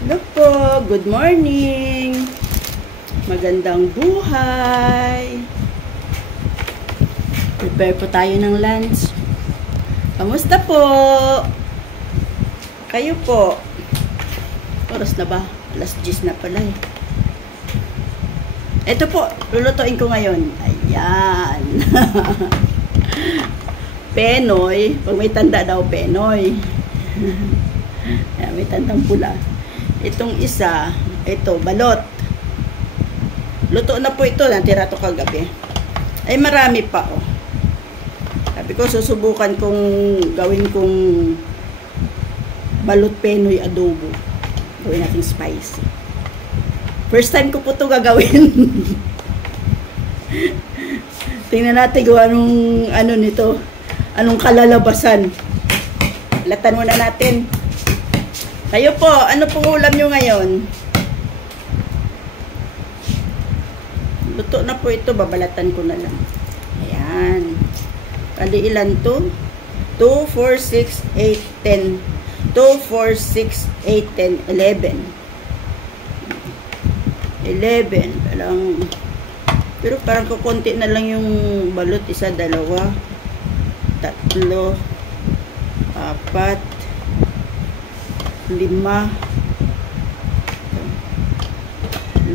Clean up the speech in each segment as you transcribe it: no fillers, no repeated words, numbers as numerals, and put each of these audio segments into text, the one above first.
Hello po, good morning. Magandang buhay. Prepare po tayo ng lunch. Kamusta po? Kayo po? Oras na ba? Alas 10 na pala eh. Ito po, lulutuin ko ngayon. Ayan. Penoy. Pag may tanda daw, penoy. Ayan, may tandang pula. Itong isa, ito, balot. Luto na po ito. Natira to kagabi. Ay, marami pa, oh. Sabi ko, susubukan kong gawin kong balot penoy adobo. Gawin natin spicy. First time ko po ito gagawin. Tingnan natin kung ano nito. Anong kalalabasan. Latan muna natin. Kayo po, ano pong ulam nyo ngayon? Luto na po ito, babalatan ko na lang. Ayan. Kali ilan to? 2, 4, 6, 8, 10. 2, 4, 6, 8, 10, 11. 11. Pero parang kukunti na lang yung balot. 1, 2, 3, 4,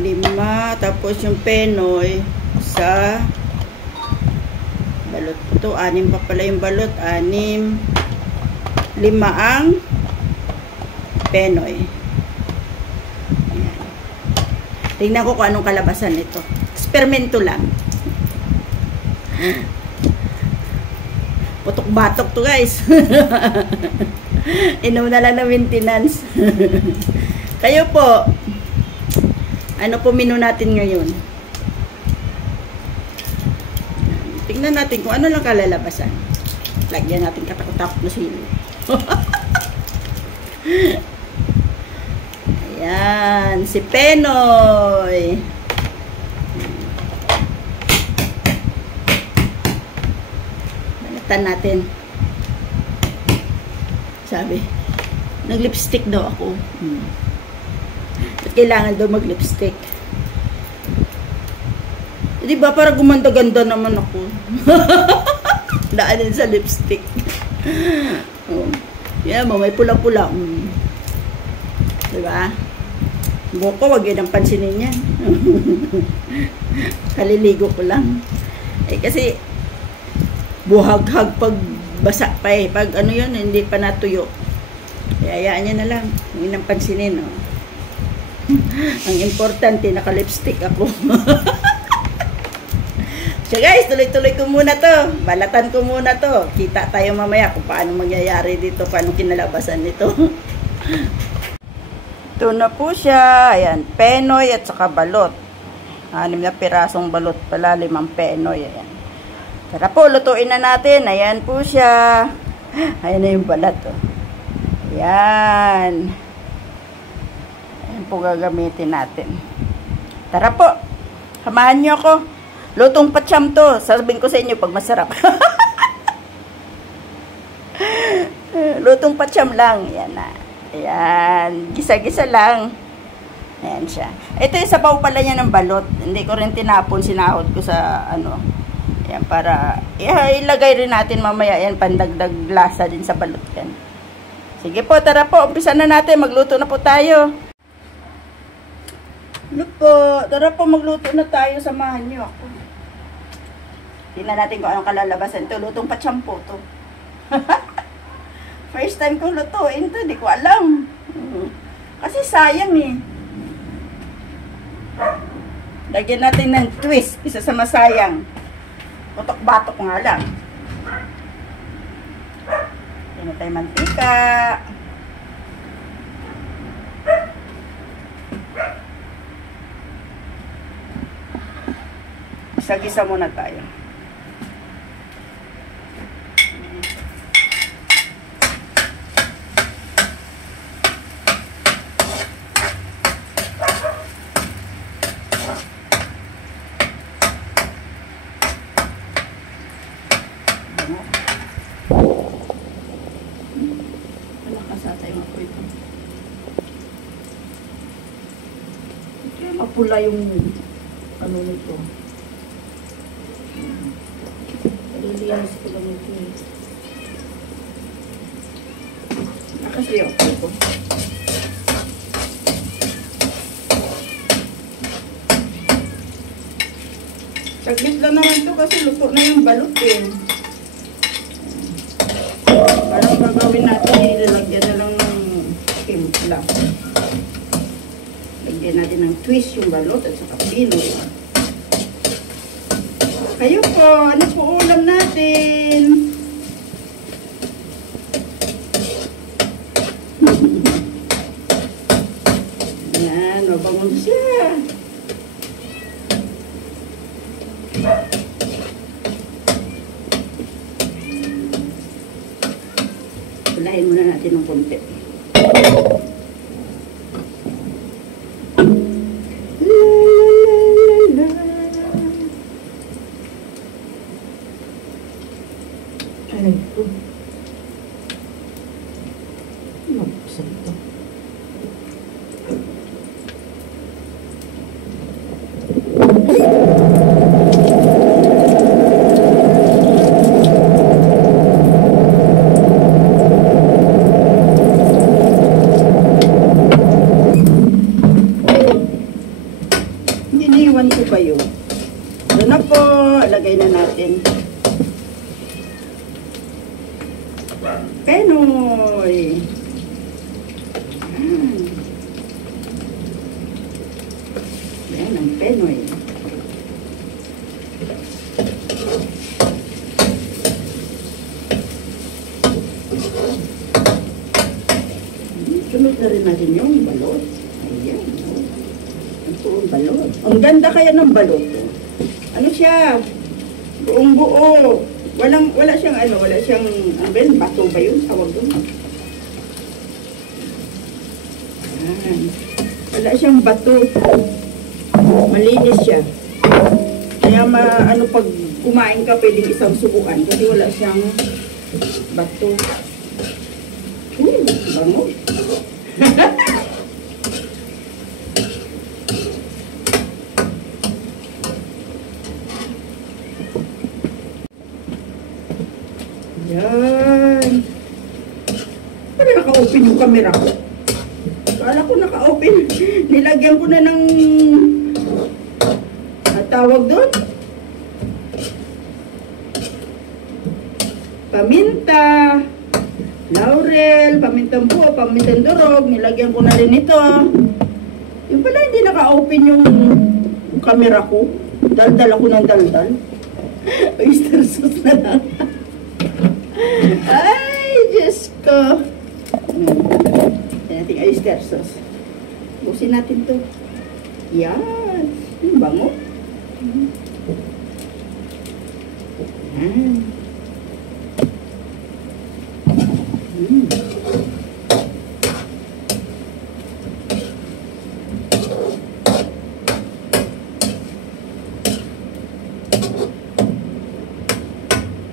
5, tapos yung penoy sa balot ito, 6 pa pala yung balot, 6, 5 ang penoy. Ayan. Tingnan ko kung anong kalabasan nito. Eksperimento lang. Putok-batok to, guys. Inom na lang na maintenance. Kayo po, ano po menu natin ngayon? Tingnan natin kung ano lang kalalabasan. Lagyan natin katakot-takot na sili. Ayan, si Penoy. Balatan natin. Sabi, nag-lipstick daw ako. At kailangan daw mag-lipstick. Di ba, para gumanda-ganda naman ako. Daanin sa lipstick. Oh. Yan mo, may pula-pula. Di ba? Buko, wag yun ang pansinin yan. Kaliligo ko lang. Eh, kasi, buhag-hag pag basa pa eh. Pag ano yun, hindi pa natuyo. Hayaan niya na lang. Hindi nang pansinin, oh. Ang importante, naka-lipstick ako. So guys, tuloy-tuloy ko muna to. Balatan ko muna to. Kita tayo mamaya kung paano mangyayari dito, paano kinalabasan nito. Ito na po siya. Ayan, penoy at saka balot. 6 na pirasong balot pala, 5 penoy. Ayan. Tara po, lutuin na natin. Ayan po siya. Ayan na yung balat. Oh. Ayan. Ayan po gagamitin natin. Tara po. Samahan nyo ako. Lutong patsyam to. Sasabihin ko sa inyo pag masarap. Lutong patsyam lang. Ayan na. Ayan. Gisa-gisa lang. Ayan siya. Ito yung sabaw pala niya ng balot. Hindi ko rin tinapon. Sinahod ko sa ano. Ayan, para ilagay rin natin mamaya yan, pandagdag lasa din sa balot yan. Sige po, tara po, umpisa na natin, magluto na po tayo. Ano po, tara po, magluto na tayo, samahan nyo ako. Tingnan natin kung anong kalalabasan ito, lutong patsyampo to. First time kong lutuin to, di ko alam. Kasi sayang eh. Lagyan natin ng twist, isa sa masayang. Putok-batok nga lang. Yan na tayo mantika. Isa-gisa muna tayo. mapula yung ano nito. Lilinis ko lang ito. Nakasli ako ito. Saglit lang naman ito kasi luto na yung balot eh. Parang gagawin natin, ilalagyan na lang ng timpla. Lagyan natin ng twist yung balot at saka pinoy. Kayo po, ano po ulam natin? Yan, mabangon siya. Pulahin muna natin ng konti. Ay, ito. Mabuksan ito. Iniwan ko pa yun. Ito na po. Lagay na natin. Penoy. Yan ang penoy. Sunod na rin natin yung balot. Ayan. Ang buong balot. Ang ganda kaya ng balot. Ano siya? Buong buo. Wala siyang ano, wala siyang, bato ba yun? Tawag doon. Ayan. Wala siyang bato. Malinis siya. Kaya ano, pag kumain ka, pwedeng isang subukan. Kasi wala siyang bato. Bango. Yan. Paano naka-open yung camera ko? Kala ko naka-open. Nilagyan ko na ng tawag doon. Paminta, laurel, pamintang buo, pamintang durog. Nilagyan ko na rin ito. Yung pala hindi naka-open yung camera ko. Daldal ako ng daldal. Oyster sauce na lang. Ay, Diyos ko. Yan natin oyster sauce. Busin natin to. Yan. Yung bango. Yan.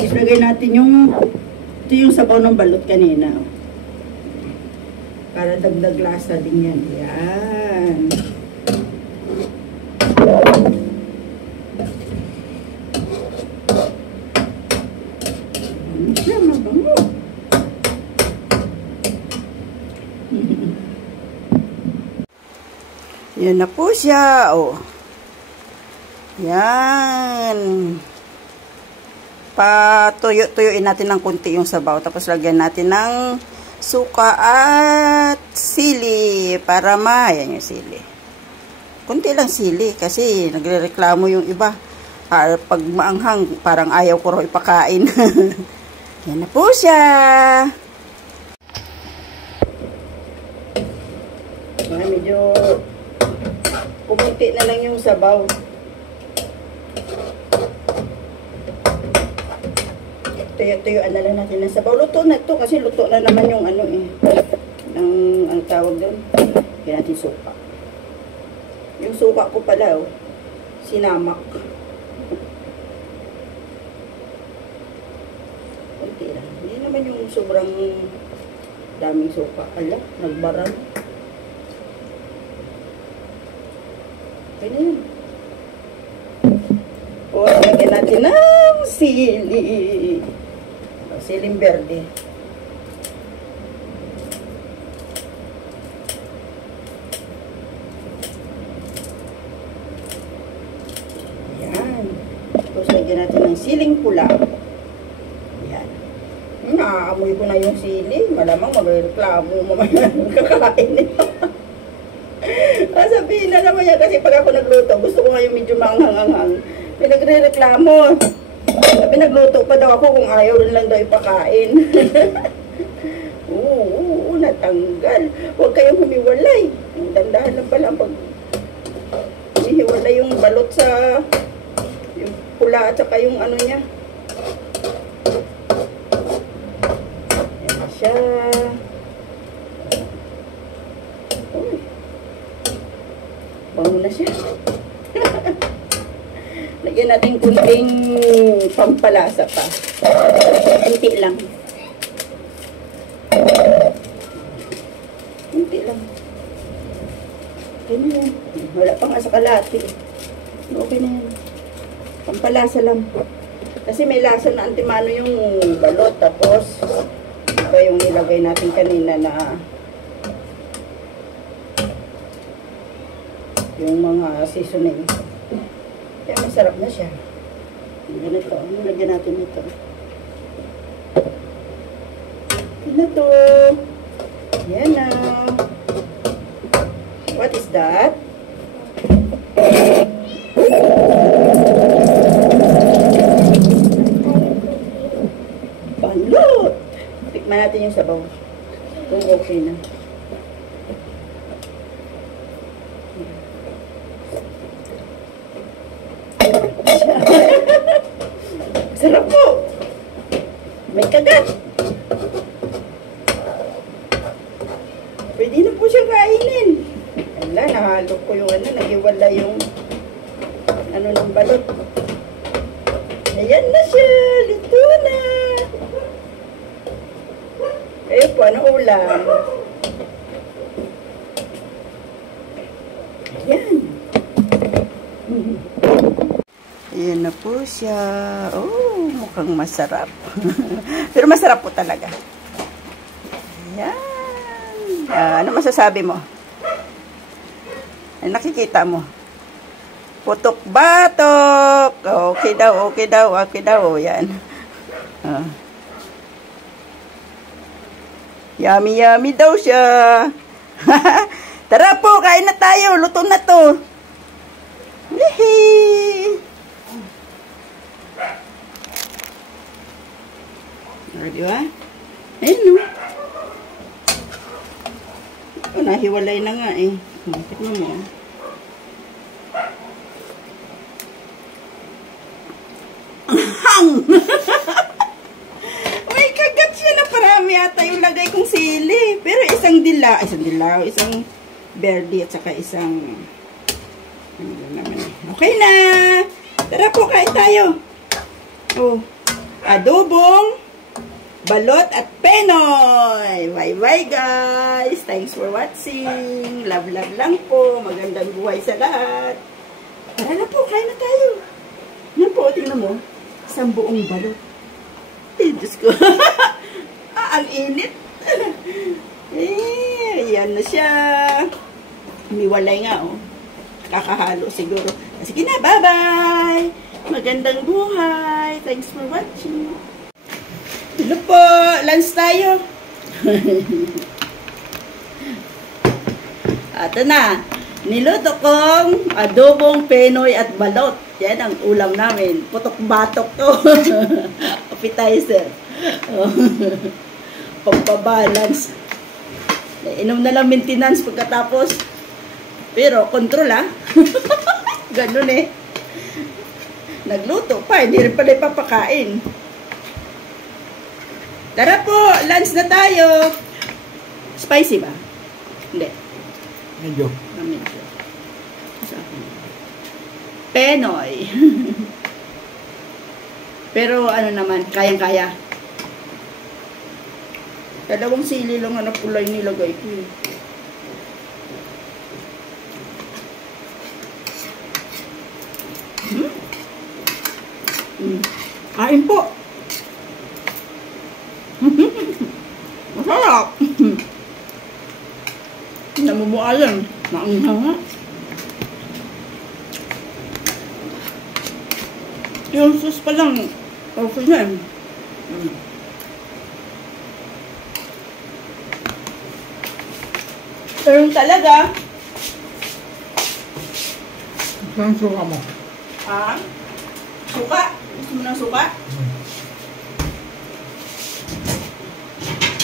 Ilagay natin ito yung sabaw ng balot kanina. Para dagdag lasa din yan. Yan. Ano siya, mabango. Yan na po siya. Oh. Yan. Patuyo-tuyuin natin ng kunti yung sabaw. Tapos lagyan natin ng suka at sili. Para ayan yung sili. Kunti lang sili. Kasi nagrereklamo yung iba. Pag maanghang, parang ayaw ko raw ipakain. Yan na po siya. Medyo kumunti na lang yung sabaw. Tuyo-tuyuan na lang natin ng sabaw. Luto na to kasi luto na naman yung ano ang tawag doon. Kaya natin suka. Yung suka ko pala, sinamak. Kunti lang. Hindi naman yung sobrang daming suka. Ala, nagbaran. Okay na yun. O, lagyan natin ng sili. Siling berde. Ayan. Tapos lagyan natin ng siling pula. Ayan. Naaamoy ko na yung sili. Malamang magreklamo mamaya kakain nito. Sabihin na naman yan kasi pag ako nagluto, gusto ko ngayon medyo manghang-hanghang. May nagre-reklamo. Sabi nagluto pa daw ako kung ayaw rin lang daw ipakain. Oo, natanggal. Huwag kayong humiwalay. Dandahan lang pala pag humiwalay yung balot sa yung pula at saka yung ano niya. Ayan siya. Uy. Bango na siya. Lagyan natin kunting pampalasa pa. Kunti lang. Kunti lang. Okay na yan. Wala pa nga sa kalati. Okay na yan. Pampalasa lang. Kasi may lasa na antimano yung balot. Tapos, iba yung nilagay natin kanina na yung mga seasoning. Kaya masarap na siya. Ganito. Nilagyan natin ito. Ganito. Yan na. What is that? Balot! Tikman natin yung sabaw. Kung okay na. Sarap po. May kagat. Pwede na po siya kainin. Wala, nahalo ko yung ano, nagiwala yung ano ng balot. Ayan na siya. Luto na. Eh po, ano ulam? Ayan. Ayan na po siya. Oh, mukhang masarap. Pero masarap po talaga. Ayan. Ano masasabi mo? Ay, nakikita mo. Putok-batok. Okay daw, okay daw, okay daw. Yan. Yummy, yummy daw siya. Tara po, kain na tayo. Luto na to. Yehey! Di ba? Ayun, no? Oh, nahiwalay na nga, eh. Tignan mo. Hang! May kagat siya na parami ata yung lagay kong sili. Pero isang dilaw, isang berde at saka isang ano naman. Okay na! Tara po, kain tayo. Oh, adobong balot at penoy. Bye-bye guys. Thanks for watching. Love lang po. Magandang buhay sa lahat. Tara na po, kain na tayo. Yan po, tingnan mo. Isang buong balot. Eh, Diyos ko. Ang init. Yan na siya. Umiwalay nga, oh. Kakahalo siguro. Sige na, bye-bye. Magandang buhay. Thanks for watching. Hello po, lunch tayo. Ito na. Niluto kong adobong penoy at balot. Yan ang ulam namin. Putok-batok to. Appetizer. Pampabalance. Inom na lang maintenance pagkatapos. Pero control, ha. Ganun eh. Nagluto pa. Hindi rin pala ipapakain. Tara po, lunch na tayo. Spicy ba? Hindi. Medyo. Medyo. Penoy. Pero ano naman, kayang-kaya. Dalawang sili lang na pulay nilagay ko. Kain po. Masarap. Namumualan. Maanghang nga. Yung sauce pa lang. Okay na eh. Pero talaga. Saan suka mo? Ah? Suka? Gusto mo ng suka?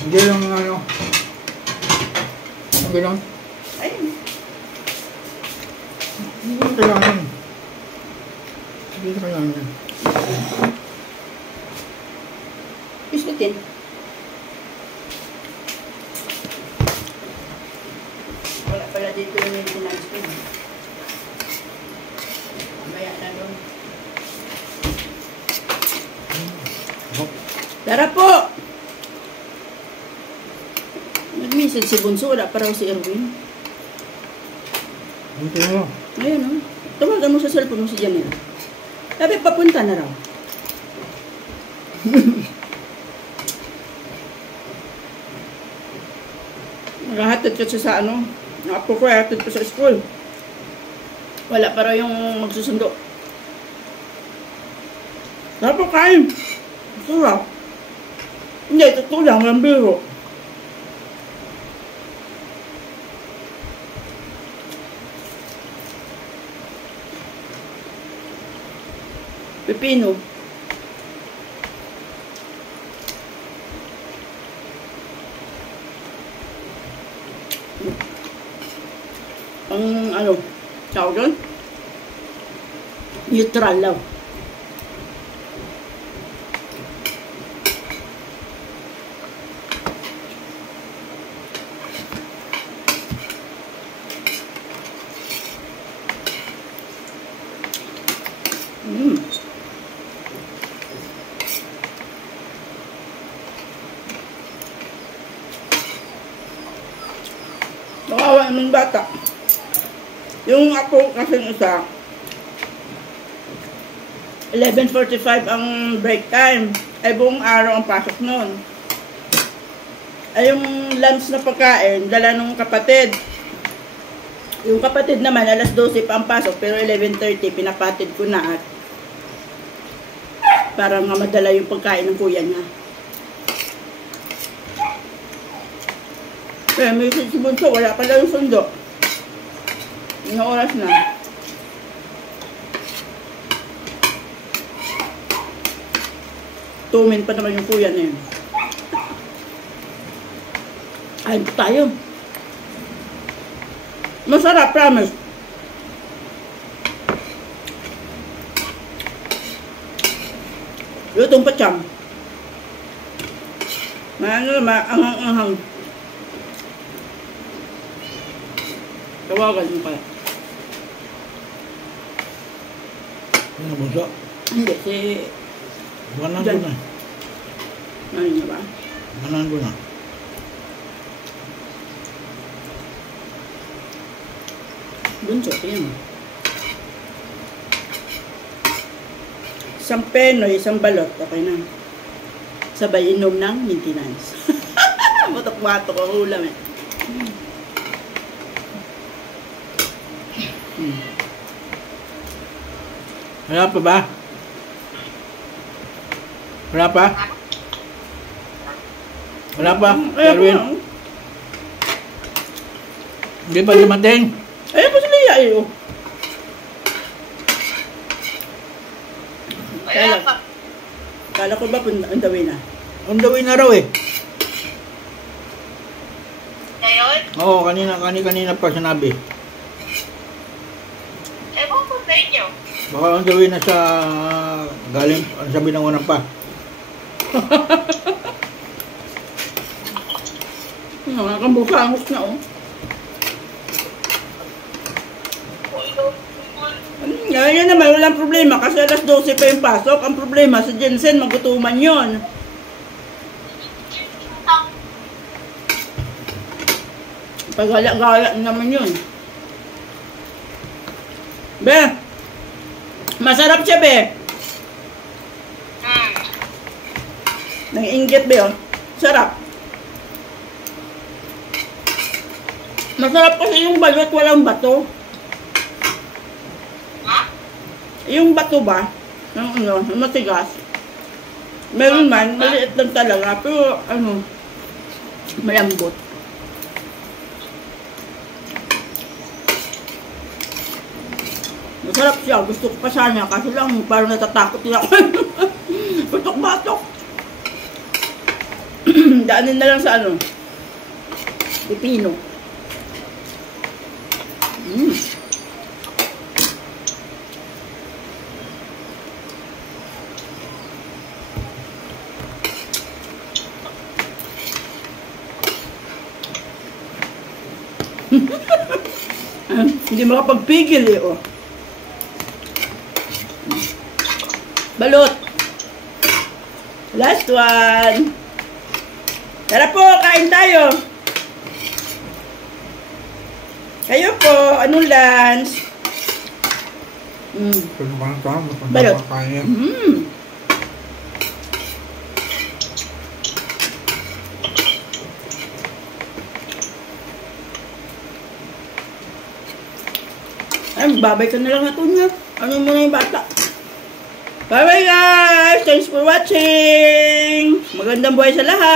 Hindi lang ano. Ang bilang. Ay. Hindi ko kailangan. Hindi ko kailangan. Biskutin. Wala pala dito yung maintenance ko. Mamaya na doon. Tara po! Nag-message si Bunso, wala pa raw si Erwin. Hindi mo. Ayun o. Tawagan mo sa cellphone mo si Janelle. Sabi, papunta na raw. Nakahatid ko siya sa ano. Nakapo ko, hatid ko sa school. Wala pa raw yung magsusundo. Tapos kain. Sarap. Hindi, totoo lang, ang biro. Pepino. Ang ano, tawag doon? Neutral lang. Nakawa ng bata. Yung ako kasing isa, 11:45 ang break time. Ay buong araw ang pasok noon. Ay yung lunch na pagkain, dala nung kapatid. Yung kapatid naman, alas 12 pa ang pasok, pero 11:30 pinapatid ko na at para nga madala yung pagkain ng kuya niya. Kaya may si Bunso, wala pala yung sundo. Yung oras na. Tumin pa naman yung kuya na yun. Ayun po tayo. Masarap, promise. Lutong pacham. Maanghang-anghang. Tawagan mo kaya. Ano Bunso? Hindi, si... Manan ko na. Ano niya ba? Manan ko na. Bunso, yun. Isang penoy, isang balot, okay na. Sabay inom ng maintenance. Batok-batok ang ulam eh. Wala pa ba? Wala pa? Wala pa? Erwin? Hindi pa dumating? Ayun po si Lia eh. Oh. Kala ko ba on the way na? On the way na raw eh. Ngayon? Oo, kanina pa sinabi. Ewan ko sa inyo. Baka on the way na sa galing, ano sabi ng unang pa. Nakakambukangos na oh. Yan naman, walang problema kasi alas 12 pa yung pasok. Ang problema sa Jensen, magutuman yon. Pagala-gala naman yun. Be, masarap siya be. Nang-inggit ba yun? Sarap. Masarap kasi yung balot, walang bato. Ha? Yung bato ba? Yung ano, yung matigas. Meron man, maliit lang talaga. Pero ano, malambot. Masarap siya. Gusto ko pa sana. Kasi lang, parang natatakot din ako. Putok-batok. Daanin na lang sa ano, pipino. Hindi makapagpigil eh, oh. Balot. Last one. Tara po, kain tayo. Kayo po, anong lunch? Pero parang tama, Balot. kaya. Ay, babay ka na lang nato niya. Ano mo na yung bata? Bye bye guys! Thanks for watching! Magandang buhay sa lahat!